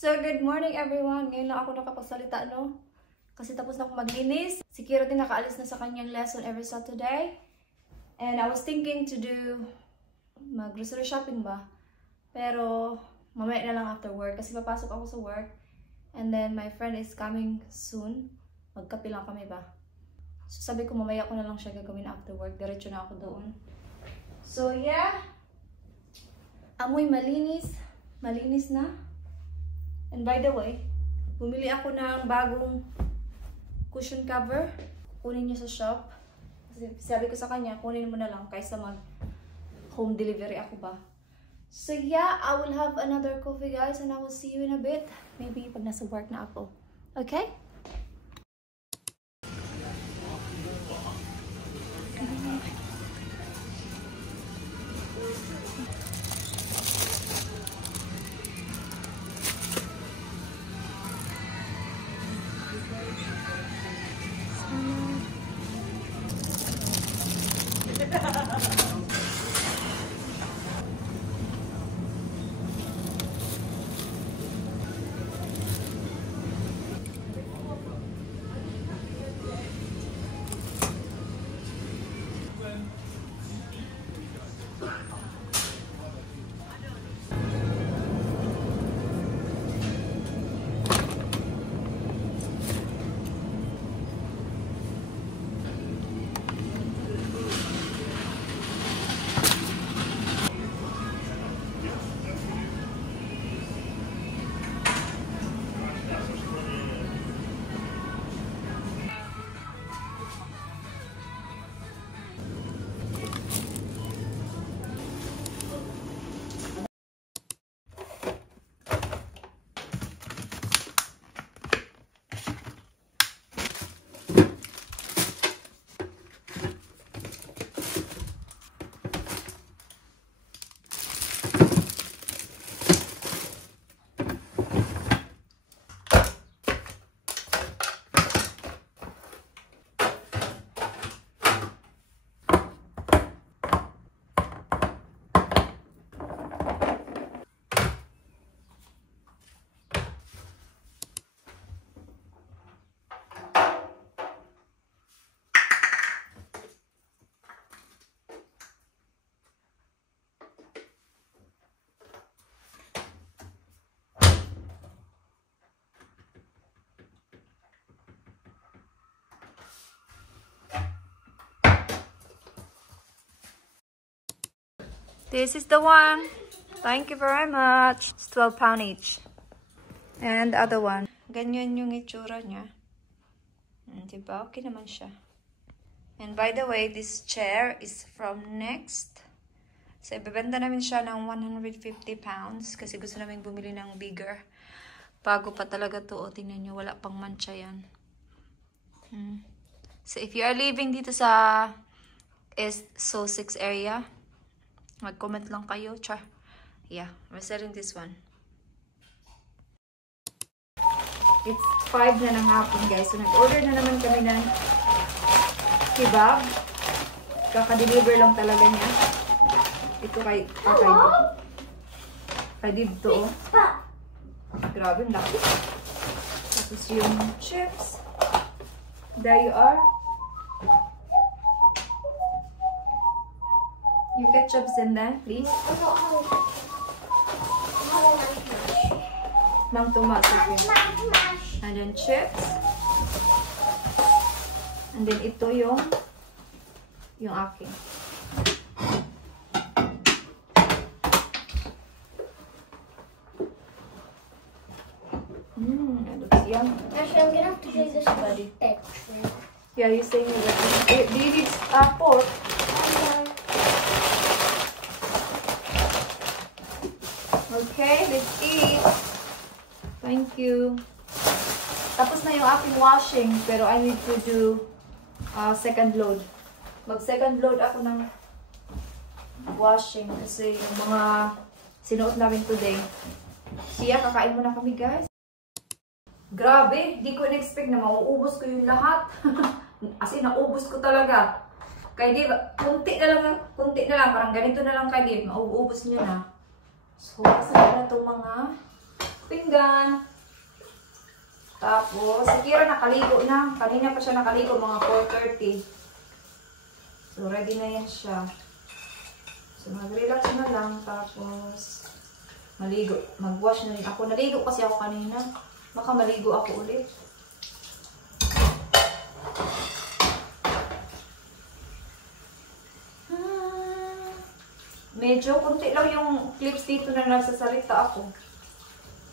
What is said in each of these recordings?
So, good morning everyone! Ngayon lang ako nakapagsalita, no? Kasi tapos na ako maglinis. Si Kiro din nakaalis na sa kanyang lesson every Saturday. And I was thinking to do mag-grocery shopping ba? Pero, mamaya na lang after work. Kasi papasok ako sa work. And then, my friend is coming soon. Magkape lang kami ba? So, sabi ko mamaya ko na lang siya gagawin after work. Diretso na ako doon. So, yeah. Amoy malinis. Malinis na. And by the way, bumili ako ng bagong cushion cover. Kunin niya sa shop. Kasi sabi ko sa kanya, kunin mo na lang kaysa mag home delivery ako ba. So yeah, I will have another coffee guys and I will see you in a bit. Maybe pag nasa work na ako. Okay? This is the one. Thank you very much. It's 12 pounds each. And the other one. Ganyan yung itsura niya. Diba? Okay naman siya. And by the way, this chair is from Next. So, ibebenta namin siya ng 150 pounds kasi gusto namin bumili ng bigger. Bago pa talaga to. O, tingnan nyo. Wala pang mancha yan. So, if you are living dito sa East Sussex area, mag-comment lang kayo. Char. Yeah, we're selling this one. It's 5 na ng hapon, guys. So, nag-order na naman kami ng kebab. Kaka-deliver lang talaga niya. Ito kay dito. Grabe, laki. Tapos yung chips. There you are. Your ketchup's in there, please. Mang tomato. And then chips. And then ito yung akin. That looks yummy. Actually, I'm gonna have to do this buddy. Yeah, you're saying that. Do you need pork? Okay, let's eat. Thank you. Tapos na yung aking washing, pero I need to do second load. Mag-second load ako ng washing kasi yung mga sinuot namin today. Siya, kakain muna kami, guys. Grabe, di ko in-expect na mauubos ko yung lahat. As in, naubos ko talaga. Kay Dave, kunti na lang, parang ganito na lang kay Dave, mauubos niya na. So, saan na itong mga pinggan. Tapos, si Kira nakaligo na. Kanina pa siya nakaligo, mga 4:30. So, ready na yan siya. So, mag-relax na lang. Tapos, maligo. Mag-wash na rin ako. Naligo kasi ako kanina. Baka maligo ako ulit. Medyo kunti lang yung clips dito na nasasalita ako.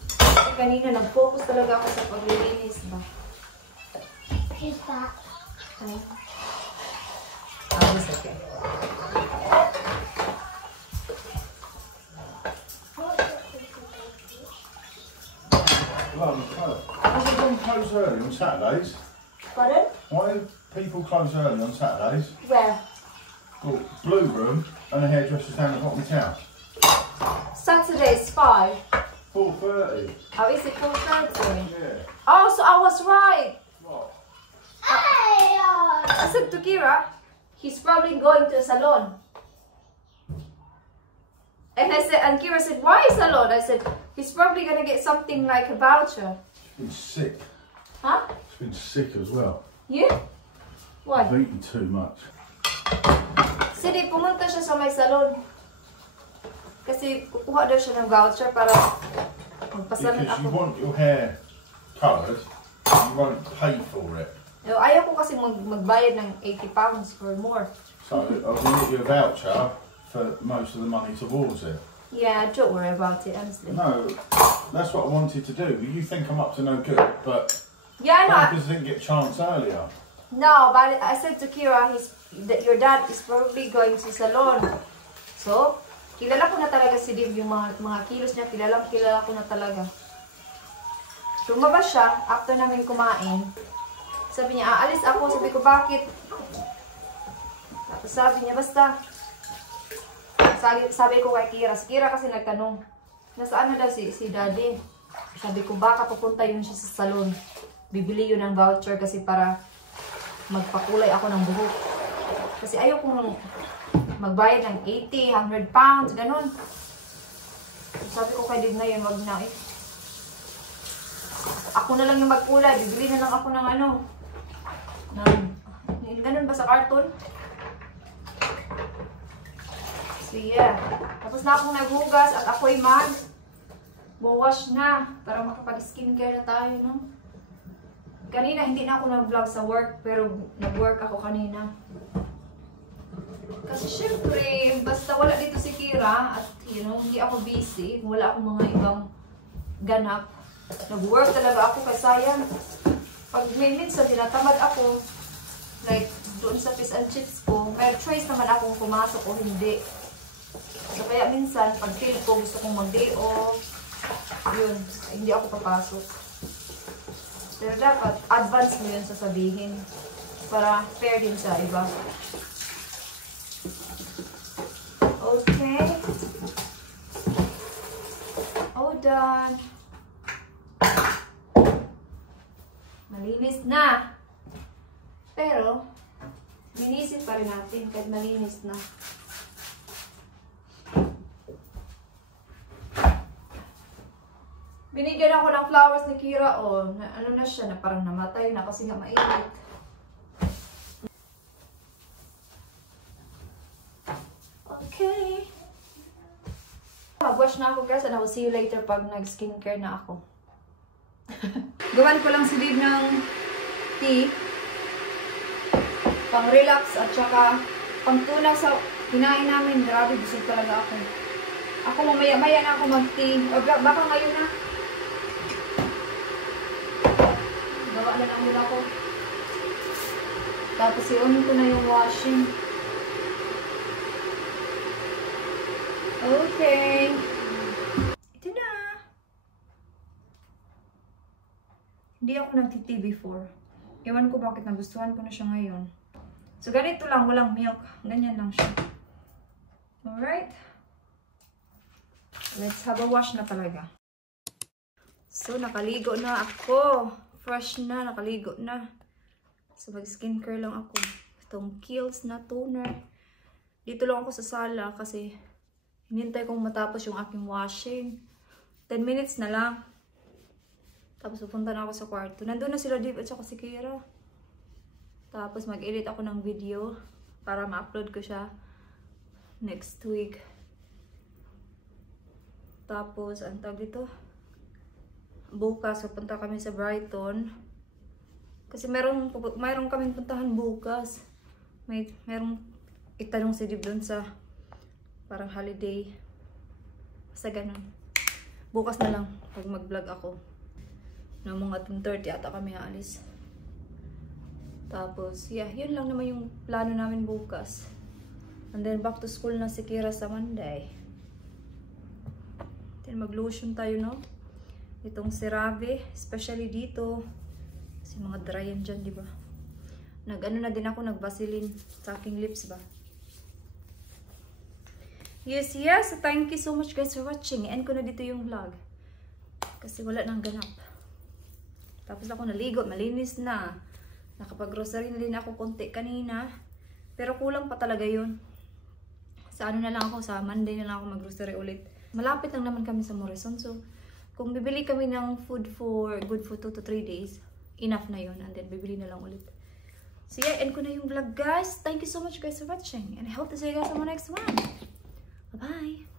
Kasi kanina nag-focus talaga ako sa paglilinis ba. Who's that? It's okay. Why do people close early on Saturdays? Pardon? Why do people close early on Saturdays? Where? Well, Blue Room and the hairdresser's down at Botany Town. Saturday is 5. 4:30. Oh, is it 4:30? Yeah. Oh, so I was right. What? I said to Kira, he's probably going to a salon. And Kira said, why salon? I said, he's probably gonna get something like a voucher. She's been sick. Huh? She's been sick as well. You? Why? I've eaten too much. Sige, pumunta siya sa may salon. Kasi kukuha daw siya ng voucher para magpasalon Because you ako. want your hair coloured, you won't pay for it. Ayaw ko kasi magbayad ng 80 pounds for more. So I'll get you a voucher for most of the money towards it. Yeah, don't worry about it, honestly. No, that's what I wanted to do. But you think I'm up to no good, but Yeah, I know. because I didn't get a chance earlier. No, but I said to Kira, that your dad is probably going to salon. So, kilala ko na talaga si Dave, yung mga kilos niya, kilala ko na talaga. Lumabas siya, after namin kumain. Sabi niya, aalis ako. Sabi ko, bakit? Tapos sabi niya, basta. Sabi ko kay Kira. Si Kira kasi nagtanong, nasaan na daw si daddy? Sabi ko, baka pupunta yun siya sa salon. Bibili yun ng voucher kasi para magpakulay ako ng buhok. Kasi ayaw kong magbayad ng 80, 100 pounds, ganun. Sabi ko kay Dave na yun, wag na eh. Ako na lang yung magkulay, bibili na lang ako ng ano. Ganun ba sa carton? So yeah. Tapos na akong naghugas at ako'y mag-wash na para makapag-skincare na tayo, no? Kanina hindi na ako nag-vlog sa work pero nag-work ako kanina. Kasi syempre, basta wala dito si Kira at you know, hindi ako busy, wala akong mga ibang ganap. Nag-work talaga ako kasi sayang. Pag may minsan tinatamad ako, like doon sa fish and chips ko, may choice naman akong pumasok o hindi. So kaya minsan, pag feel ko gusto kong mag-day off, yun, hindi ako papasok. Pero dapat, advance mo yun sasabihin. Para fair din sa iba. Okay. All done. Malinis na. Pero, linisin pa rin natin kahit malinis na. Binigyan ako ng flowers ni Kira. Oh, ano na siya, na parang namatay na kasi nga mainit. Okay. Mag-wash na ako guys and I will see you later pag nag-skincare na ako. Gawan ko lang si Dave ng tea. Pang relax at saka pang tuna sa kinain namin. Grabe, busog talaga ako. Ako mamaya-maya na ako mag-tea. O baka ngayon na. Gawa na lang mula ko. Tapos i-on ko na yung washing. Okay. Ito na. Hindi ako nagtiti before. Ewan ko bakit nagustuhan ko na siya ngayon. So, ganito lang. Walang milk. Ganyan lang siya. Alright. Let's have a wash na talaga. So, nakaligo na ako. Fresh na. Nakaligo na. So, mag-skincare lang ako. Itong Kiehl's na toner. Dito lang ako sa sala kasi hinintay kong matapos yung aking washing. 10 minutes na lang. Tapos pupunta na ako sa kwarto. Nandun na sila Dave at saka si Kira. Tapos mag-edit ako ng video para ma-upload ko siya next week. Tapos, ang tawag dito, bukas pupunta kami sa Brighton. Kasi mayroong kaming puntahan bukas. Mayroong itanong si Dave dun sa parang holiday. Basta ganun. Bukas na lang pag mag-vlog ako. Na mga 10:30 ata kami aalis. Tapos, yeah, yun lang naman yung plano namin bukas. And then back to school na si Kira sa Monday. Then mag-lotion tayo, no? Itong CeraVe, especially dito. Kasi mga dry yan dyan, di ba? Nag-ano na din ako, nag-Vaseline sa aking lips ba? Yes. So thank you so much guys for watching. End ko na dito yung vlog. Kasi wala nang ganap. Tapos ako naligo, malinis na. Nakapag-grocery na din ako konti kanina. Pero kulang pa talaga yun. Sa ano na lang ako, sa Monday na lang ako mag-grocery ulit. Malapit lang naman kami sa Morrison. So, kung bibili kami ng food for good for 2 to 3 days, enough na yun. And then, bibili na lang ulit. So yeah, end ko na yung vlog guys. Thank you so much guys for watching. And I hope to see you guys on my next one. Bye-bye!